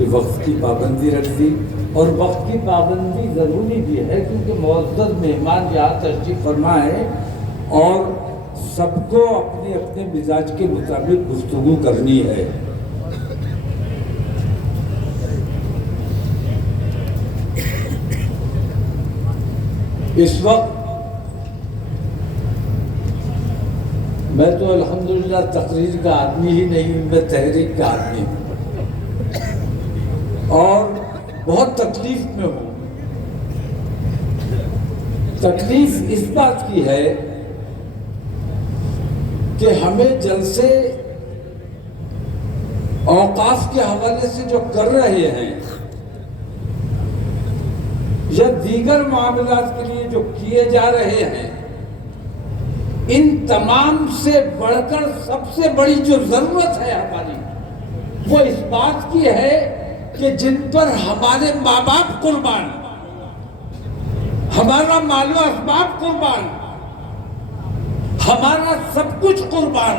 کہ وقت کی پابندی رکھ دی، اور وقت کی پابندی ضروری بھی ہے کیونکہ معزز مہمان یہاں تشریف فرما ہے اور سب کو اپنے اپنے مزاج کے مطابق گفتگو کرنی ہے۔ اس وقت میں تو الحمدللہ تقریر کا آدمی ہی نہیں ہوں، میں تحریک کا آدمی ہوں اور بہت تکلیف میں ہوں۔ تکلیف اس بات کی ہے کہ ہمیں جلسے اوقاف کے حوالے سے جو کر رہے ہیں یا دیگر معاملات کے لیے جو کیے جا رہے ہیں، ان تمام سے بڑھ کر سب سے بڑی جو ضرورت ہے ہماری وہ اس بات کی ہے کہ جن پر ہمارے ماں باپ قربان، ہمارا مال و اسباب قربان، ہمارا سب کچھ قربان،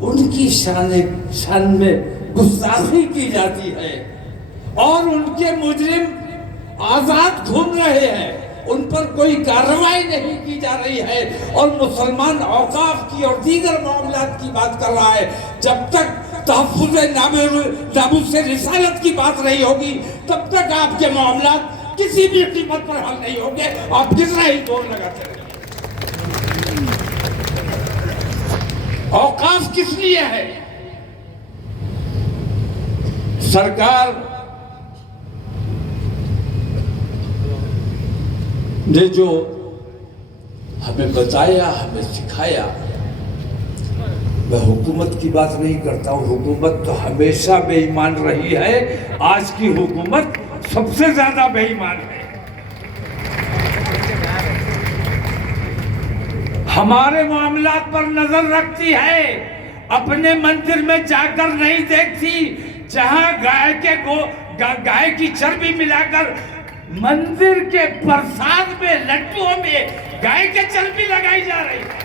ان کی شان میں گستاخی کی جاتی ہے اور ان کے مجرم آزاد گھوم رہے ہیں، ان پر کوئی کارروائی نہیں کی جا رہی ہے، اور مسلمان اوقاف کی اور دیگر معاملات کی بات کر رہا ہے۔ جب تک تحفظ ناموس رسالت کی بات نہیں ہوگی تب تک آپ کے معاملات کسی بھی قیمت پر حل نہیں ہوں گے، آپ کتنا ہی زور لگاتے رہیں۔ اوقاف کس لیے ہے؟ سرکار نے جو ہمیں بتایا، ہمیں سکھایا، میں حکومت کی بات نہیں کرتا ہوں، حکومت تو ہمیشہ بے ایمان رہی ہے، آج کی حکومت سب سے زیادہ بے ایمان ہے۔ ہمارے معاملات پر نظر رکھتی ہے، اپنے مندر میں جا کر نہیں دیکھتی، جہاں گائے کی چربی ملا کر مندر کے پرساد میں لڈوؤں میں گائے کی چربی لگائی جا رہی ہے۔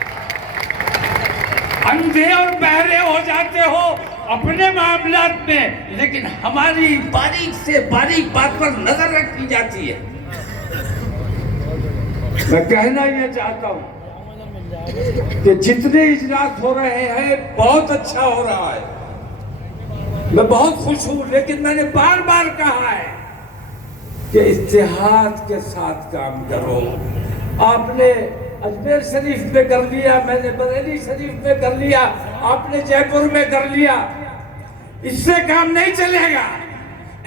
اندھے اور بہرے ہو جاتے ہو اپنے معاملات میں، لیکن ہماری باریک سے باریک بات پر نظر رکھی جاتی ہے۔ میں کہنا یہ چاہتا ہوں کہ جتنے اجلاس ہو رہے ہیں بہت اچھا ہو رہا ہے، میں بہت خوش ہوں، لیکن میں نے بار بار کہا ہے کہ اتحاد کے ساتھ کام کرو۔ آپ نے اجمیر شریف میں کر لیا، میں نے بریلی شریف میں کر لیا، آپ نے جے پور میں کر لیا، اس سے کام نہیں چلے گا۔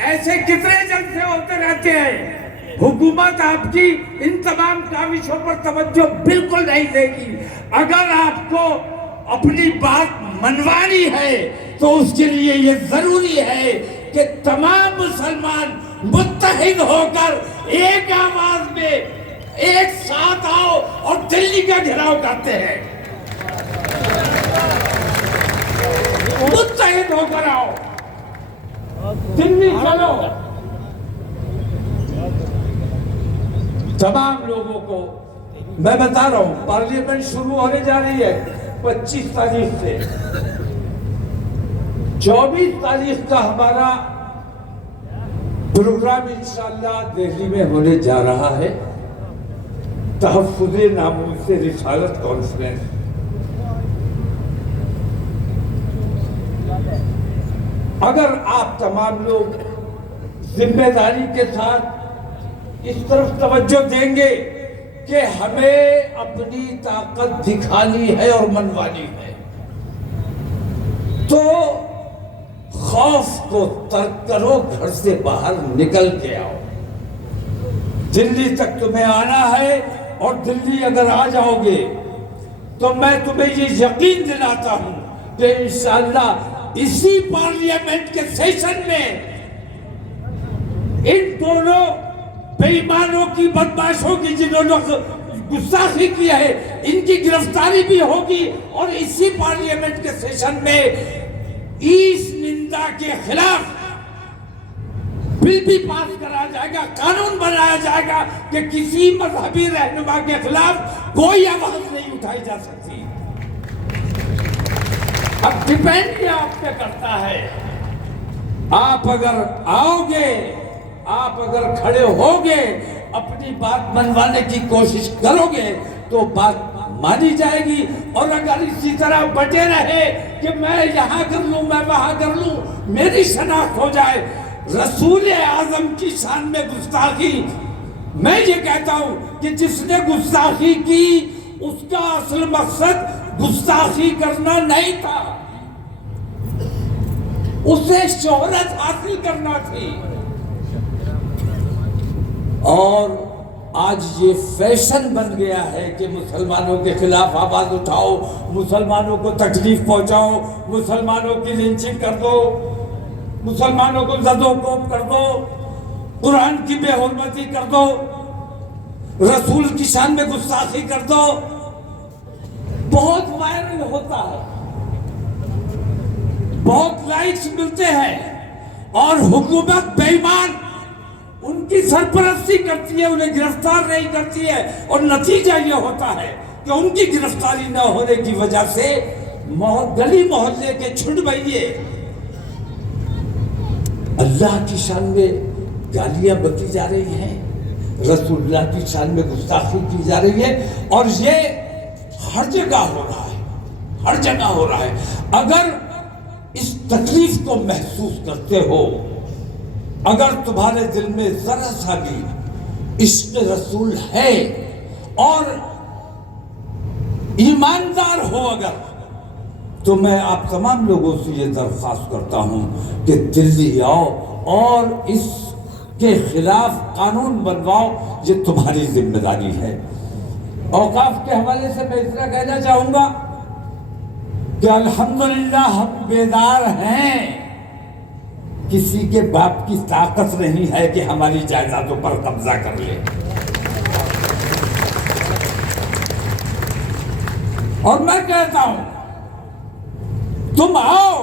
ایسے کتنے جلسے ہوتے رہتے ہیں، حکومت آپ کی ان تمام کاوشوں پر توجہ بالکل نہیں دے گی۔ اگر آپ کو اپنی بات منوانی ہے تو اس کے لیے یہ ضروری ہے کہ تمام مسلمان متحد ہو کر ایک آواز میں ایک ساتھ آؤ اور دلی کا گھیراؤ کرتے ہیں۔ متحد ہو کر آؤ، دلی چلو۔ تمام لوگوں کو میں بتا رہا ہوں، پارلیمنٹ شروع ہونے جا رہی ہے 25 تاریخ سے، 24 تاریخ کا ہمارا پروگرام انشاءاللہ دہلی میں ہونے جا رہا ہے، تحفظ ناموس رسالت کانفرنس۔ اگر آپ تمام لوگ ذمہ داری کے ساتھ اس طرف توجہ دیں گے کہ ہمیں اپنی طاقت دکھانی ہے اور منوانی ہے، تو خوف کو ترک کرو، گھر سے باہر نکل کے آؤ۔ دلی تک تمہیں آنا ہے، اور دلی اگر آ جاؤ گے تو میں تمہیں یہ یقین دلاتا ہوں کہ انشاءاللہ اسی پارلیمنٹ کے سیشن میں ان دونوں بے ایمانوں کی، بدماشوں کی، جنہوں نے گستاخی کی ہے، ان کی گرفتاری بھی ہوگی، اور اسی پارلیمنٹ کے سیشن میں اس نندا کے خلاف بل بھی پاس کرا جائے گا، قانون بنایا جائے گا کہ کسی مذہبی رہنما کے خلاف کوئی آواز نہیں اٹھائی جا سکتی۔ اب ڈیپینڈ یہ آپ پہ کرتا ہے، آپ اگر آؤ گے, آپ اگر کھڑے ہوگے, اپنی بات منوانے کی کوشش کرو گے تو بات مانی جائے گی. اور اگر اسی طرح بٹے رہے کہ میں یہاں کر لوں, میں وہاں کر لوں, میری شناخت ہو جائے, رسول اعظم کی شان میں گستاخی, میں یہ کہتا ہوں کہ جس نے گستاخی کی اس کا اصل مقصد گستاخی کرنا نہیں تھا, اسے شہرت حاصل کرنا تھی. اور آج یہ فیشن بن گیا ہے کہ مسلمانوں کے خلاف آواز اٹھاؤ, مسلمانوں کو تکلیف پہنچاؤ, مسلمانوں کی لنچنگ کر دو, مسلمانوں کو زد و کوب کر دو, قرآن کی بے حرمتی کر دو, رسول کی شان میں گستاخی کر دو. بہت وائرل ہوتا ہے, بہت لائکس ملتے ہیں, اور حکومت بے ایمان ان کی سرپرستی کرتی ہے, انہیں گرفتار نہیں کرتی ہے, اور نتیجہ یہ ہوتا ہے کہ ان کی گرفتاری نہ ہونے کی وجہ سے گلی محلے کے چھنڈ بھئیے اللہ کی شان میں گالیاں بکی جا رہی ہیں, رسول اللہ کی شان میں گستاخی کی جا رہی ہے, اور یہ ہر جگہ ہو رہا ہے, ہر جگہ ہو رہا ہے. اگر اس تکلیف کو محسوس کرتے ہو, اگر تمہارے دل میں ذرا سا بھی عشق رسول ہے اور ایماندار ہو اگر, تو میں آپ تمام لوگوں سے یہ درخواست کرتا ہوں کہ دلی آؤ اور اس کے خلاف قانون بنواؤ. یہ تمہاری ذمہ داری ہے. اوقاف کے حوالے سے میں اتنا کہنا چاہوں گا کہ الحمدللہ ہم بیدار ہیں, کسی کے باپ کی طاقت نہیں ہے کہ ہماری جائیدادوں پر قبضہ کر لے. اور میں کہتا ہوں تم آؤ,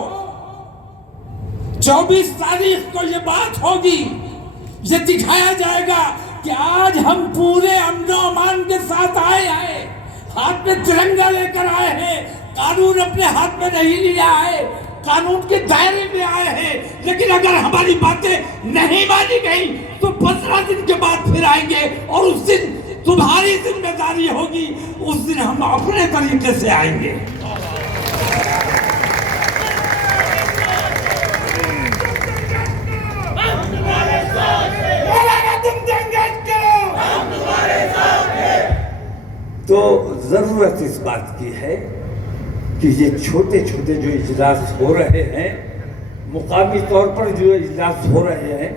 24 تاریخ کو یہ بات ہوگی, یہ دکھایا جائے گا کہ آج ہم پورے امن و امان کے ساتھ آئے ہیں, ہاتھ میں ترنگا لے کر آئے ہیں, قانون اپنے ہاتھ میں نہیں لیا ہے, قانون کے دائرے میں آئے ہیں. لیکن اگر ہماری باتیں نہیں مانی گئی تو 15 دن کے بعد پھر آئیں گے, اور اس دن تمہاری ذمہ داری ہوگی, اس دن ہم اپنے طریقے سے آئیں گے. تو ضرورت اس بات کی ہے کہ یہ چھوٹے چھوٹے جو اجلاس ہو رہے ہیں, مقامی طور پر جو اجلاس ہو رہے ہیں,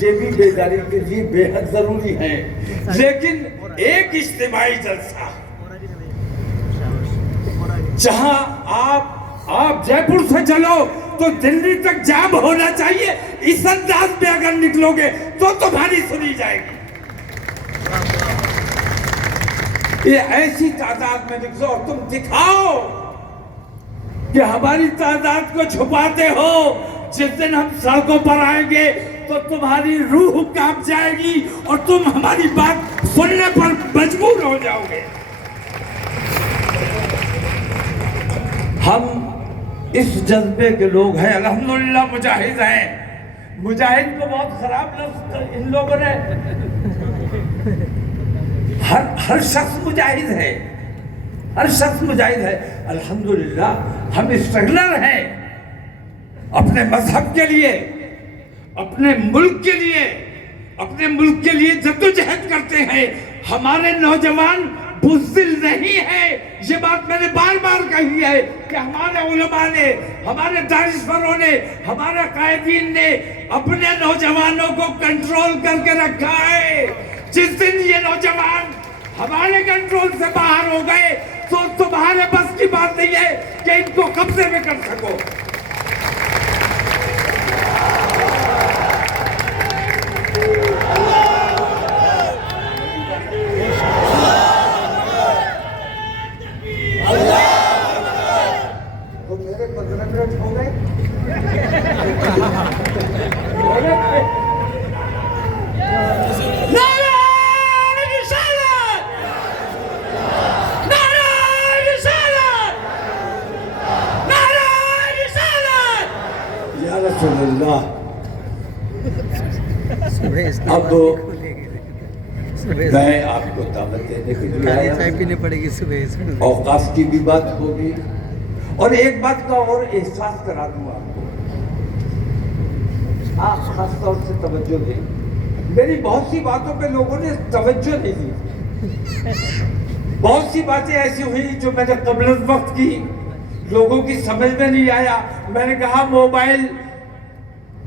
یہ بھی بیداری کے لیے بے حد ضروری ہیں. لیکن ایک اجتماعی جلسہ جہاں آپ جے پور سے چلو تو دلی تک جام ہونا چاہیے, اس انداز میں اگر نکلو گے تو تمہاری سنی جائے گی. یہ ایسی تعداد میں نکلو اور تم دکھاؤ کہ ہماری تعداد کو چھپاتے ہو. جس دن ہم سڑکوں پر آئیں گے تو تمہاری روح کانپ جائے گی اور تم ہماری بات سننے پر مجبور ہو جاؤ گے. ہم اس جذبے کے لوگ ہیں, الحمدللہ مجاہد ہیں. مجاہد کو بہت خراب لفظ ان لوگوں نے, ہر شخص مجاہد ہے, ہر شخص مجاہد ہے. الحمدللہ ہم اسٹرگلر ہیں, اپنے مذہب کے لیے, اپنے ملک کے لیے جدوجہد کرتے ہیں. ہمارے نوجوان بزدل نہیں ہے. یہ بات میں نے بار بار کہی ہے کہ ہمارے علماء نے, ہمارے دانشوروں نے, ہمارے قائدین نے اپنے نوجوانوں کو کنٹرول کر کے رکھا ہے. جس دن یہ نوجوان ہمارے کنٹرول سے باہر ہو گئے تو تمہارے بس کی بات نہیں ہے کہ ان کو قبضے میں کر سکو. تو میرے 15 منٹ ہو گئے. اب میں آپ کو دعوت دینے کے لیے آیا چائے پینے پڑے گی صبح. اوقاف کی بھی بات ہوگی اور ایک بات کا اور احساس کرا دوں آپ کو. آپ خاص طور سے توجہ دیں. میری بہت سی باتوں پہ لوگوں نے توجہ نہیں دی. بہت سی باتیں ایسی ہوئی جو میں نے قبل از وقت کی, لوگوں کی سمجھ میں نہیں آیا. میں نے کہا موبائل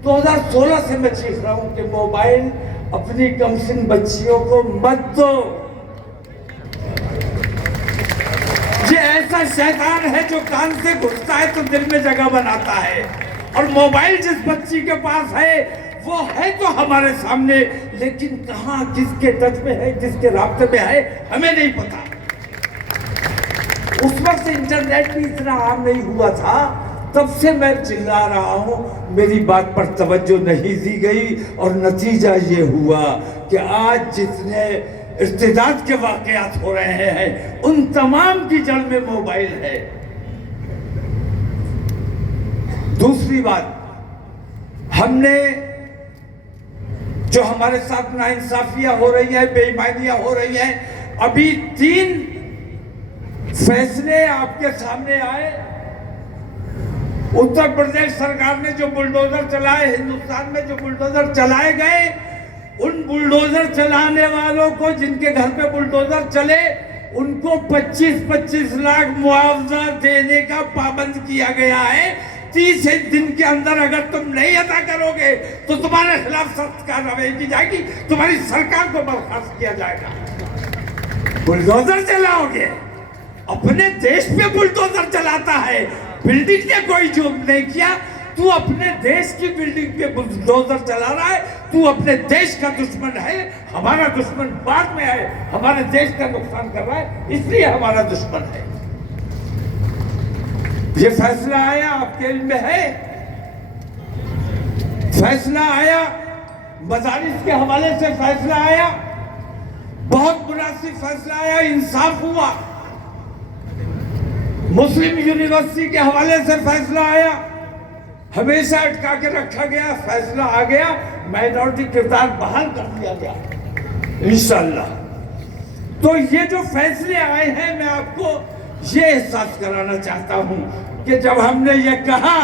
2016 سے میں چیخ رہا ہوں کہ موبائل اپنی کم سن بچیوں کو مت دو. یہ ایسا شیطان ہے جو کان سے گھستا ہے تو دل میں جگہ بناتا ہے, اور موبائل جس بچی کے پاس ہے وہ ہے تو ہمارے سامنے, لیکن کہاں کس کے ٹچ میں ہے, کس کے رابطے میں ہے, ہمیں نہیں پتا. اس وقت انٹرنیٹ بھی اتنا عام نہیں ہوا تھا, تب سے میں چلا رہا ہوں, میری بات پر توجہ نہیں دی گئی, اور نتیجہ یہ ہوا کہ آج جتنے ارتداد کے واقعات ہو رہے ہیں ان تمام کی جڑ میں موبائل ہے. دوسری بات, ہم نے جو ہمارے ساتھ ناانصافیاں ہو رہی ہیں, بے ایمانیاں ہو رہی ہیں, ابھی 3 فیصلے آپ کے سامنے آئے. اتر پردیش سرکار نے جو بلڈوزر چلائے, ہندوستان میں جو بلڈوزر چلائے گئے, ان بلڈوزر چلانے والوں کو جن کے گھر پہ بلڈوزر چلے ان کو 25-25 لاکھ معاوضہ دینے کا پابند کیا گیا ہے. 30 دن کے اندر اگر تم نہیں ادا کرو گے تو تمہارے خلاف سخت کارروائی کی جائے گی, تمہاری سرکار کو برخاست کیا جائے گا. بلڈوزر چلاؤ گے, اپنے دیش پہ بلڈوزر چلاتا ہے. بلڈنگ نے کوئی جرم نہیں کیا, تو اپنے دیش کی بلڈنگ پہ بلڈوزر چلا رہا ہے, تو اپنے دیش کا دشمن ہے. ہمارا دشمن بعد میں ہے, ہمارے دیش کا نقصان کر رہا ہے اس لیے ہمارا دشمن ہے. یہ فیصلہ آیا, آپ کے علم میں ہے, فیصلہ آیا, مدارس کے حوالے سے فیصلہ آیا, بہت مناسب فیصلہ آیا, انصاف ہوا. مسلم یونیورسٹی کے حوالے سے فیصلہ آیا, ہمیشہ اٹکا کے رکھا گیا, فیصلہ آ گیا, مائنورٹی کردار بحال کر دیا گیا انشاءاللہ. تو یہ جو فیصلے آئے ہیں, میں آپ کو یہ احساس کرانا چاہتا ہوں کہ جب ہم نے یہ کہا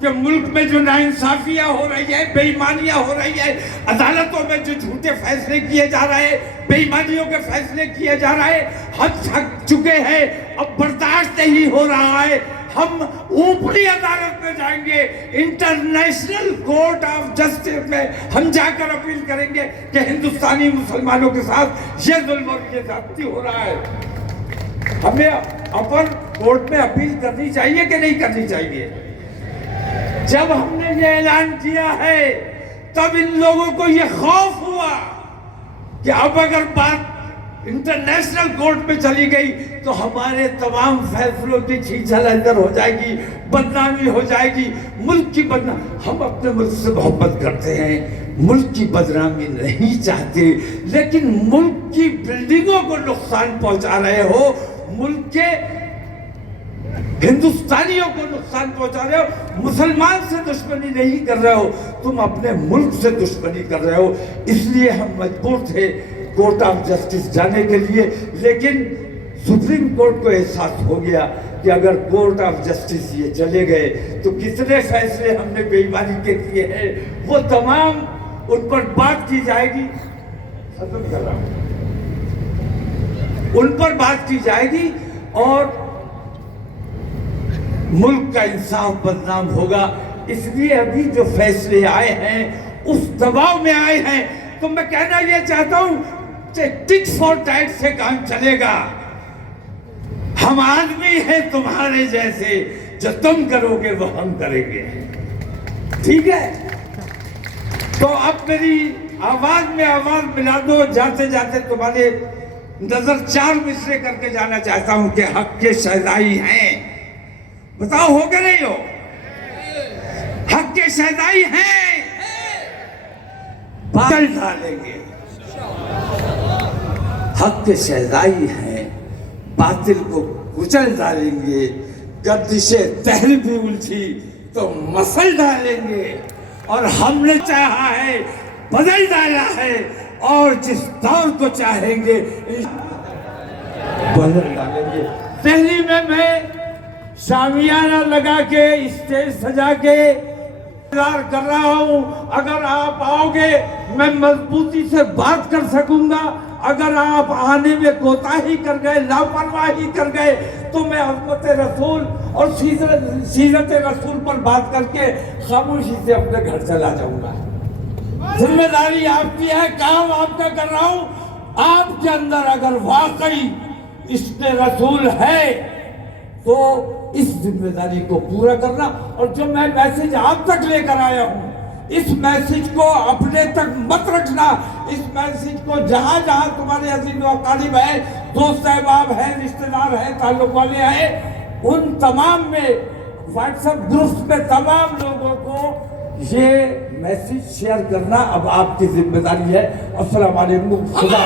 کہ ملک میں جو ناانصافیاں ہو رہی ہیں, بے ایمانیاں ہو رہی ہیں, عدالتوں میں جو جھوٹے فیصلے کیے جا رہے ہیں, بے ایمانیوں کے فیصلے کیے جا رہے ہیں, حد تھک چکے ہیں, اب برداشت نہیں ہو رہا ہے, ہم اوپری عدالت میں جائیں گے, انٹرنیشنل کورٹ آف جسٹس میں ہم جا کر اپیل کریں گے کہ ہندوستانی مسلمانوں کے ساتھ یہ ظلم اور یہ زیادتی ہو رہا ہے. ہمیں اپر کورٹ میں اپیل کرنی چاہیے کہ نہیں کرنی چاہیے؟ جب ہم نے یہ اعلان کیا ہے تب ان لوگوں کو یہ خوف ہوا کہ اب اگر بات انٹرنیشنل کورٹ میں چلی گئی تو ہمارے تمام فیصلوں کی چھیچھل اندر ہو جائے گی, بدنامی ہو جائے گی, ملک کی بدنامی. ہم اپنے ملک سے محبت کرتے ہیں, ملک کی بدنامی نہیں چاہتے, لیکن ملک کی بلڈنگوں کو نقصان پہنچا رہے ہو, ملک کے ہندوستانیوں کو نقصان پہنچا رہے ہو, مسلمان سے دشمنی نہیں کر رہے ہو, تم اپنے ملک سے دشمنی کر رہے ہو. اس لیے ہم مجبور تھے کورٹ آف جسٹس جانے کے لیے, لیکن سپریم کورٹ کو احساس ہو گیا کہ اگر کورٹ آف جسٹس یہ چلے گئے تو کتنے فیصلے ہم نے بے ایمانی کے کیے ہیں وہ تمام ان پر بات کی جائے گی. ختم کر رہا ہوں. ان پر بات کی جائے گی اور ملک کا انصاف بدنام ہوگا. اس لیے ابھی جو فیصلے آئے ہیں اس دباؤ میں آئے ہیں. تو میں کہنا یہ چاہتا ہوں کہ ٹک فور ٹیٹ سے کام چلے گا. ہم آدمی ہیں تمہارے جیسے, جو تم کرو گے وہ ہم کریں گے, ٹھیک ہے؟ تو اب میری آواز میں آواز ملا دو. جاتے جاتے تمہارے نظر 4 مصرے کر کے جانا چاہتا ہوں کہ حق کے شہدائی ہیں. بتاؤ ہو کہ نہیں ہو؟ حق کے شہدائی ہیں, باطل ڈالیں گے. حق کے شہدائی ہیں, باطل کو کچل ڈالیں گے. گردش دہر بھی الجھی تو مسل ڈالیں گے, اور ہم نے چاہا ہے بدل ڈالا ہے اور جس دور کو چاہیں گے بدل ڈالیں گے. دہلی میں شامیانہ لگا کے اسٹیج سجا کے انتظار کر رہا ہوں. اگر آپ آؤ گے میں مضبوطی سے بات کر سکوں گا. اگر آپ آنے میں کوتاہی کر گئے, لاپرواہی کر گئے, تو میں عظمت رسول اور سیرت رسول پر بات کر کے خاموشی سے اپنے گھر چلا جاؤں گا. ذمہ داری آپ کی ہے, کام آپ کا کر رہا ہوں. آپ کے اندر اگر واقعی عشق رسول ہے تو اس ذمہ داری کو پورا کرنا. اور جو میں میسج آپ تک لے کر آیا ہوں, اس میسج کو اپنے تک مت رکھنا. اس میسج کو جہاں جہاں تمہارے عزیز و اقارب ہیں, دوست احباب ہیں, رشتہ دار ہیں, تعلق والے ہیں, ان تمام میں واٹس ایپ گروپس میں تمام لوگوں کو یہ میسج شیئر کرنا اب آپ کی ذمہ داری ہے. السلام علیکم. خدا